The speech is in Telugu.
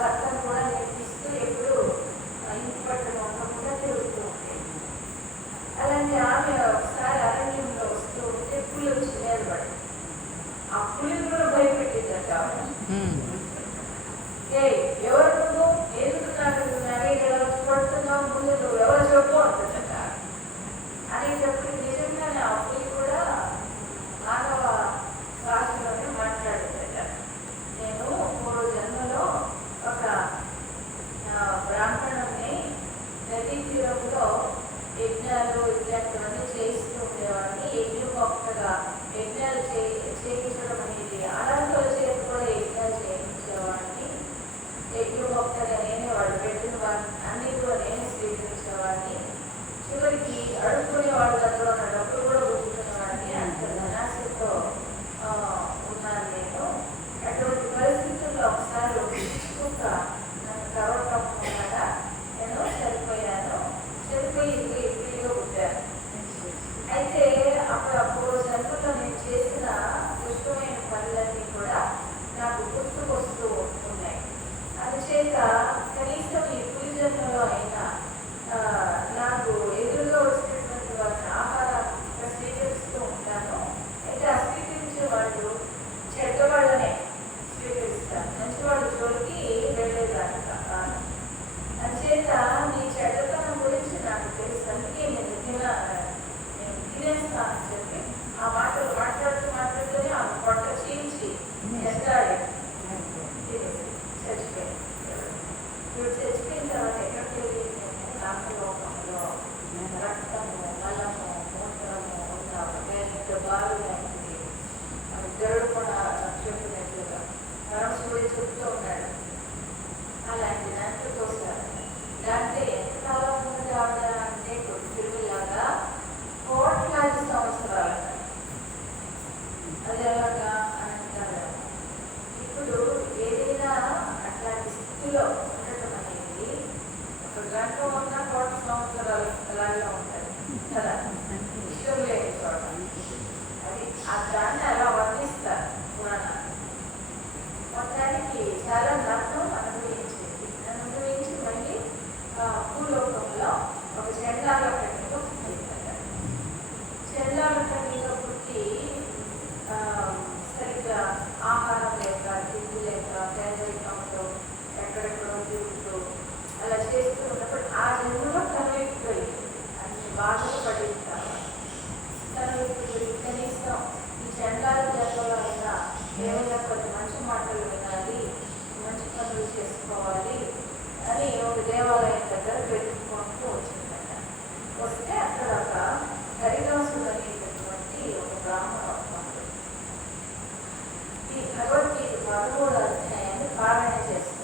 భర్తను కూడా నేర్పిస్తూ ఎప్పుడు ఇంటి పట్టున ఉండకుండా తిరుగుతూ ఉండేది. అలాంటి ఆమె ఒకసారి అరణ్యంలో వస్తూ ఉంటే పులి వచ్చి నిలబడి ఆ పులిని కూడా భయపెట్టిందట. ఎవరు నువ్వు ఎందుకు నాకు పడుతున్నావు, ముందు నువ్వు ఎవరు చెప్పు అంటుందట. అనేటప్పుడు నిజంగానే ఆ పులి కూడా మానవ భాషలోనే మాట్లాడుతుందట. నేను మూడో జన్మలో ఒక బ్రాహ్మణుని నదీ తీరంలో యజ్ఞాలు ఇట్లాంటివన్నీ చేయిస్తూ ఉండేవాడిని. యజ్ఞభక్తగా యజ్ఞాలు చేయించడం అనేది ఆడవాళ్ళ చేత కూడా యజ్ఞాలు చేయించేవాడిని. యజ్ఞభక్తగా నేనే వాళ్ళు పెట్టిన వాడిని అన్ని కూడా నేనే స్వీకరించేవాడిని. చివరికి అడుక్కునే వాళ్ళ దగ్గర ఉన్న డబ్బులు కూడా పుచ్చుకునేవాడిని. అంత ధనాశతో ఉన్నాను నేను. అటువంటి పరిస్థితుల్లో ఒకసారి కుక్క నన్ను కరవటం నేను చనిపోయాను. చనిపోయి ఇల్లుగా పుట్టాను. అయితే అప్పుడు జన్మలో నేను చేసిన దుష్టమైన పనులన్నీ కూడా నాకు గుర్తుకొస్తూ ఉన్నాయి. అందుచేత కనీసం ఈ పులి జన్మలో అయినా నాకు ఎదురుగా వచ్చినటువంటి వారిని ఆహారంగా స్వీకరిస్తూ ఉంటాను. అయితే ఆ స్వీకరించే వాళ్ళు చెడ్డవాళ్ళనే స్వీకరిస్తాను, మంచి వాళ్ళ జోలికి వెళ్ళేదాన్ని కాను. అందుచేత నీ చెడ్డతనం గురించి నాకు తెలుసు, అందుకే నేను తినేస్తాను అని చెప్పి ఆ మాటలు మాట్లాడుతూనే ఆ పొట్ట చీల్చి ఎత్తాడు. చచ్చిపోయింది. ఇప్పుడు చచ్చిపోయిన తర్వాత ఎక్కడికి వెళ్ళి నామలోకంలో రక్తము, మలము, మూత్రము ఉన్న పెద్ద బాలుగా ఉంది. గరుడు కూడా చెప్పినట్లుగా పరమశివుడు చెప్తూ ఉన్నాడు. అలాంటి దాంట్లో కోసారు. దాంట్లో ఎంతకాలం ఉన్నది ఆవిడ అంటే తిరుగులాగా కోట్లాది సంవత్సరాలు. అది ఎలాగా అని అంటారు. ఇప్పుడు ఏదైనా అట్లాంటి స్థితిలో ఉండటం అనేది ఒక గంట ఉన్న కోట్ల సంవత్సరాలు అలాగే ఉంటుంది కదా, ఇష్టం లేని చోట. అది దాన్ని అలా వర్ణిస్తారు పురాణాలు. మొత్తానికి చాలా నష్టం అనుభవించి మళ్ళీ భూలోకంలో ఒక చండాల కన్యగా పుట్టిందట. చండాల కన్యగా పుట్టి సరిగ్గా ఆహారం లేక, తిండి లేక, పేదరికంతో ఎక్కడెక్కడో తిరుగుతూ అలా చేస్తూ ఉన్నప్పుడు ఆ జన్మలో కనువిప్పిపోయింది. అన్ని బాధలు పడింది. కనువిప్పిపోయి కనీసం ఈ చండాల జన్మలో అయినా ఏమైనా కొన్ని మంచి మాటలు వినాలి, మంచి పనులు చేసుకోవాలి అని ఒక దేవాలయం దగ్గర పెట్టుకుంటూ వచ్చిందట. వస్తే అక్కడ ఒక హరిదాసుడు అనేటటువంటి ఒక బ్రాహ్మణ ఈ భగవద్గీత 13వ అధ్యాయాన్ని పారాయణ చేస్తారు.